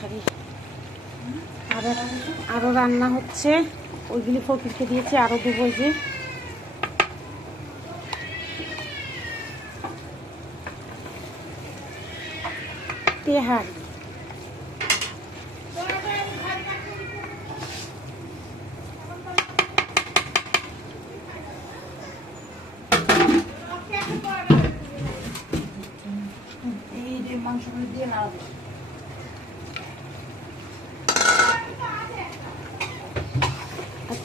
খারি আরও রান্না হচ্ছে, ওইগুলি ফকিরকে দিয়েছি, আরও দেবো যে তেহারি। মাংসগুলো দিয়ে নাড়াবো।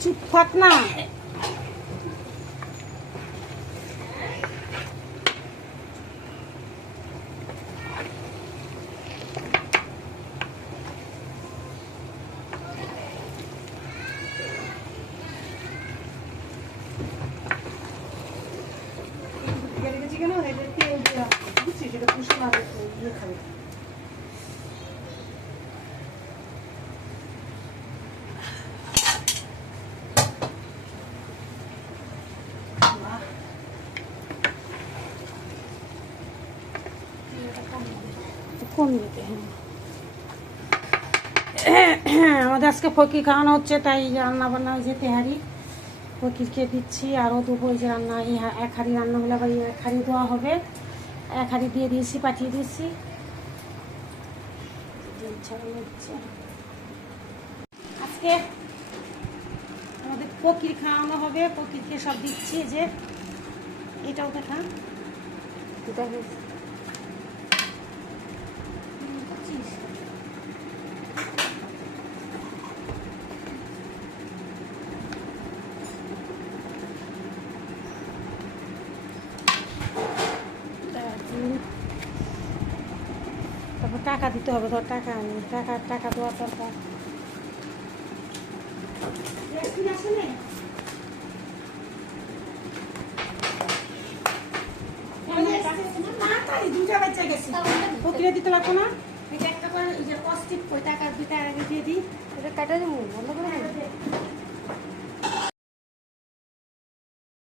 চুপ থাক না, কম দিতে। আমাদের আজকে ফকির খাওয়ানো হচ্ছে, তাই রান্না বান্না হয়েছে তেহারি, ফকিরকে দিচ্ছি, আরও দেবো। এই যে রান্না, এই এক হাঁড়ি রান্না হলে আবার এক হাঁড়ি দেওয়া হবে, এক হাঁড়ি দিয়ে দিয়েছি, পাঠিয়ে দিয়েছি। আজকে আমাদের ফকির খাওয়ানো হবে, ফকিরকে সব দিচ্ছি। যে এটাও দেখা, এটা তারপর টাকা দিতে হবে, ধর টাকা আনি, টাকা দেওয়ার দরকার। ফকিরে দিতে লাগবো না, এটা একটা করে এই যে কস্টিক ওই টাকা 2 টাকা দিয়ে দিই, এটা কাটা দেবো বন্ধ করে।